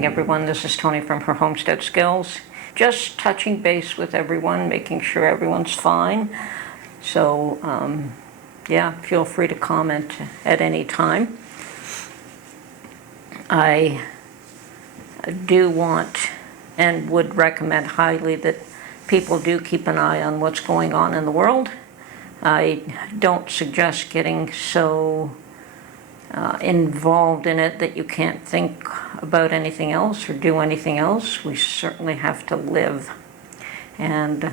morning, everyone. This is Tony from Her Homestead Skills. Just touching base with everyone, making sure everyone's fine. So, yeah, feel free to comment at any time. I do want and would recommend highly that people do keep an eye on what's going on in the world. I don't suggest getting so involved in it that you can't think about anything else or do anything else. We certainly have to live. And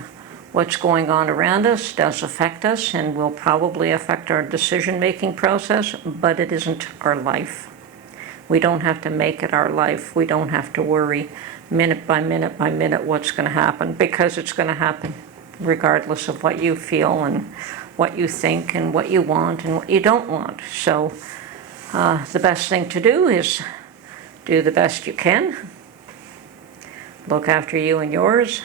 what's going on around us does affect us and will probably affect our decision-making process, but it isn't our life. We don't have to make it our life. We don't have to worry minute by minute by minute what's going to happen, because it's going to happen regardless of what you feel and what you think and what you want and what you don't want. So the best thing to do is do the best you can. Look after you and yours.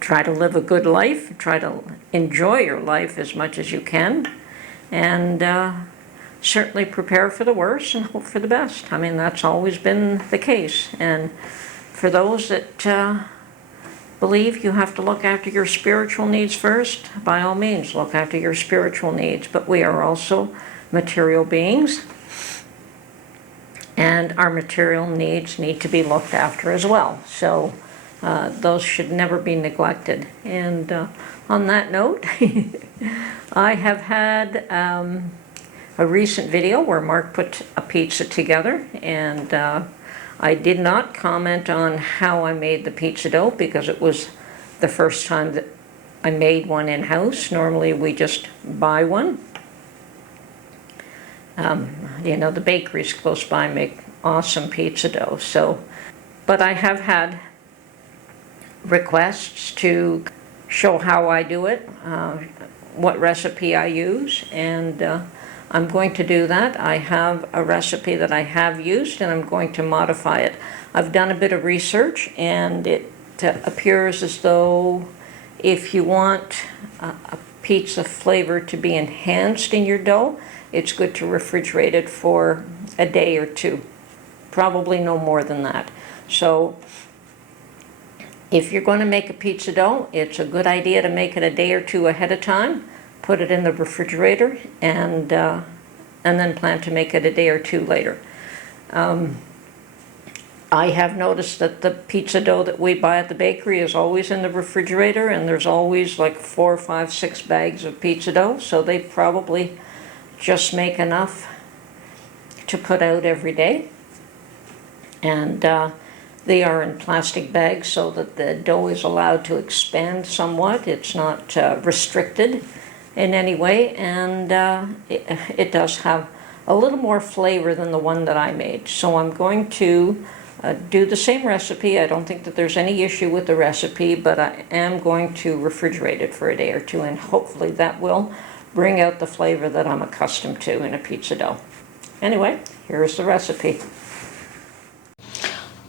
Try to live a good life. Try to enjoy your life as much as you can. And certainly prepare for the worst and hope for the best. I mean, that's always been the case. And for those that believe you have to look after your spiritual needs first, by all means, look after your spiritual needs. But we are also material beings, and our material needs need to be looked after as well. So those should never be neglected. And on that note, I have had a recent video where Mark put a pizza together, and I did not comment on how I made the pizza dough because it was the first time that I made one in-house. Normally we just buy one. You know, the bakeries close by make awesome pizza dough. So, but I have had requests to show how I do it, what recipe I use, and I'm going to do that. I have a recipe that I have used, and I'm going to modify it. I've done a bit of research, and it appears as though if you want a pizza flavor to be enhanced in your dough, it's good to refrigerate it for a day or two, probably no more than that. So if you're going to make a pizza dough, it's a good idea to make it a day or two ahead of time, put it in the refrigerator, and then plan to make it a day or two later. I have noticed that the pizza dough that we buy at the bakery is always in the refrigerator, and there's always like 4, 5, 6 bags of pizza dough, so they probably just make enough to put out every day. And they are in plastic bags so that the dough is allowed to expand somewhat. It's not restricted in any way, and it does have a little more flavor than the one that I made. So I'm going to do the same recipe. I don't think that there's any issue with the recipe, but I am going to refrigerate it for a day or two, and hopefully that will bring out the flavor that I'm accustomed to in a pizza dough. Anyway, here's the recipe.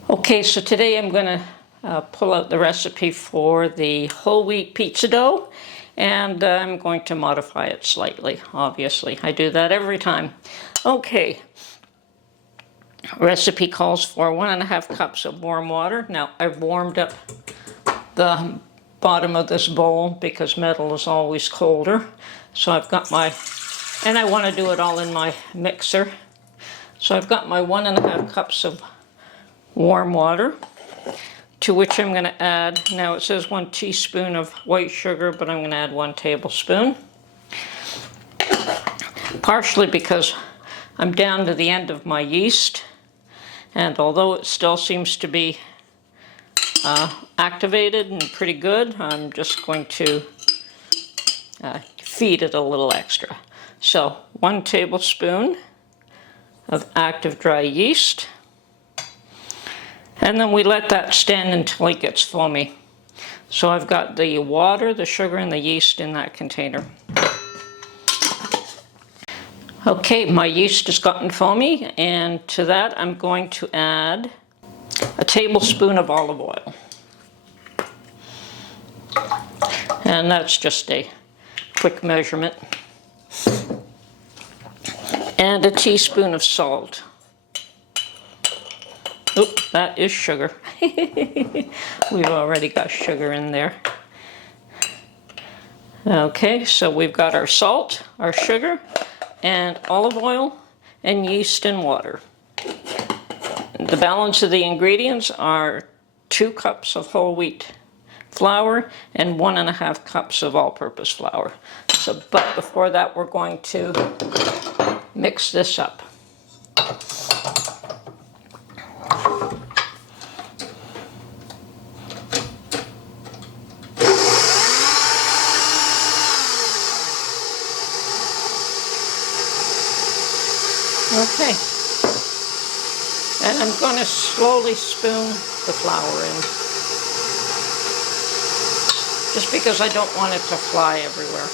Okay, so today I'm going to pull out the recipe for the whole wheat pizza dough, and I'm going to modify it slightly, obviously. I do that every time. Okay, recipe calls for 1.5 cups of warm water. Now, I've warmed up the bottom of this bowl because metal is always colder. So I've got my, and I want to do it all in my mixer. So I've got my 1.5 cups of warm water, to which I'm going to add, now it says 1 teaspoon of white sugar, but I'm going to add 1 tablespoon. Partially because I'm down to the end of my yeast, and although it still seems to be activated and pretty good, I'm just going to feed it a little extra. So 1 tablespoon of active dry yeast, and then we let that stand until it gets foamy. So I've got the water, the sugar, and the yeast in that container. Okay, my yeast has gotten foamy, and to that I'm going to add a tablespoon of olive oil. And that's just a quick measurement. And a teaspoon of salt. Oh, that is sugar. We've already got sugar in there. Okay, so we've got our salt, our sugar, and olive oil, and yeast and water. The balance of the ingredients are 2 cups of whole wheat flour and 1.5 cups of all-purpose flour. So, but before that, we're going to mix this up. Okay, and I'm going to slowly spoon the flour in, just because I don't want it to fly everywhere.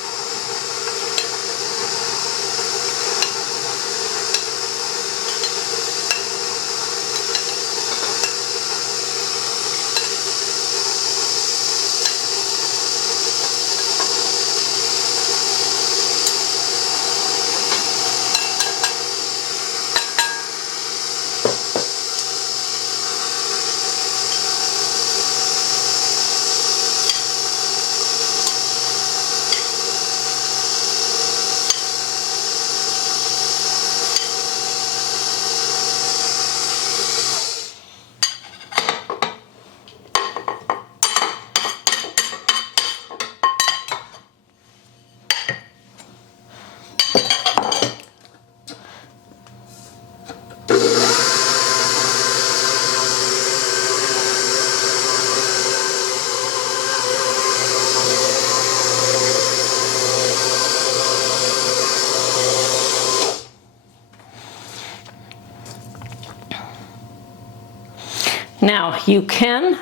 Now, you can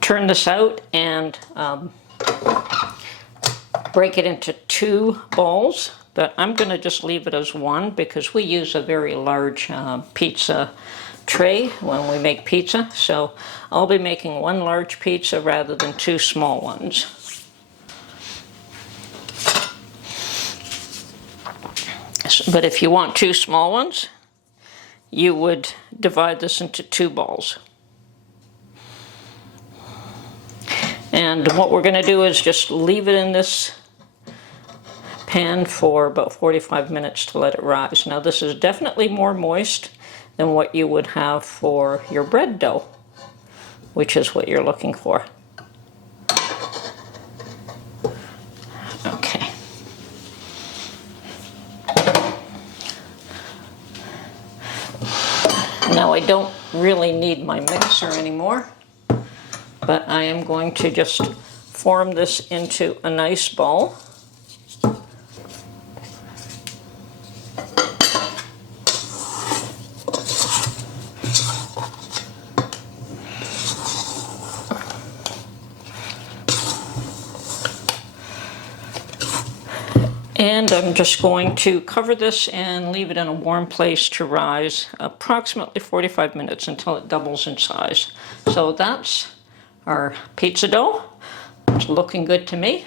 turn this out and break it into 2 bowls, but I'm going to just leave it as 1 because we use a very large pizza tray when we make pizza. So I'll be making 1 large pizza rather than 2 small ones. But if you want 2 small ones, you would divide this into 2 balls. And what we're going to do is just leave it in this pan for about 45 minutes to let it rise. Now this is definitely more moist than what you would have for your bread dough, which is what you're looking for. Okay. Now I don't really need my mixer anymore, but I am going to just form this into a nice ball. And I'm just going to cover this and leave it in a warm place to rise approximately 45 minutes until it doubles in size. So that's our pizza dough. It's looking good to me.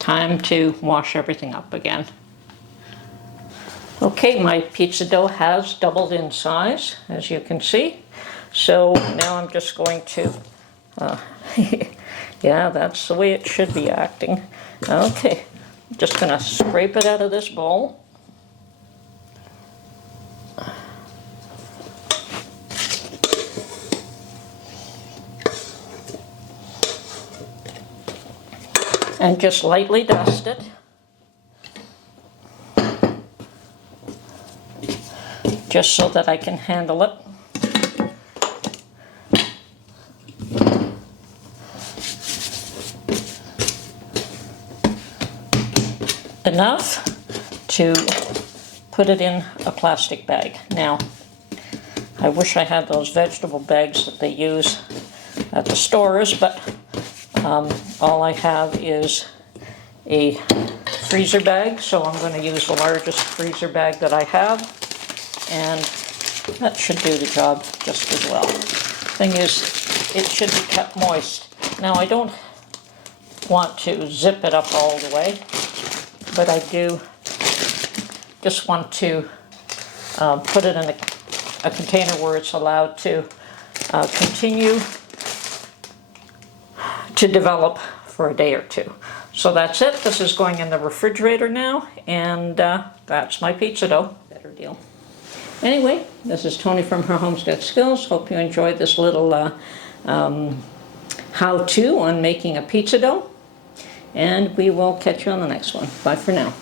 Time to wash everything up again. Okay, my pizza dough has doubled in size, as you can see. So now I'm just going to, yeah, that's the way it should be acting. Okay, just gonna scrape it out of this bowl. And just lightly dust it. Just so that I can handle it. Enough to put it in a plastic bag. Now, I wish I had those vegetable bags that they use at the stores, but all I have is a freezer bag, so I'm going to use the largest freezer bag that I have, and that should do the job just as well. Thing is, it should be kept moist. Now, I don't want to zip it up all the way, but I do just want to put it in a container where it's allowed to continue to develop for a day or two. So that's it. This is going in the refrigerator now, and that's my pizza dough. Better deal. Anyway, this is Tony from Her Homestead Skills. Hope you enjoyed this little how-to on making a pizza dough, and we will catch you on the next one. Bye for now.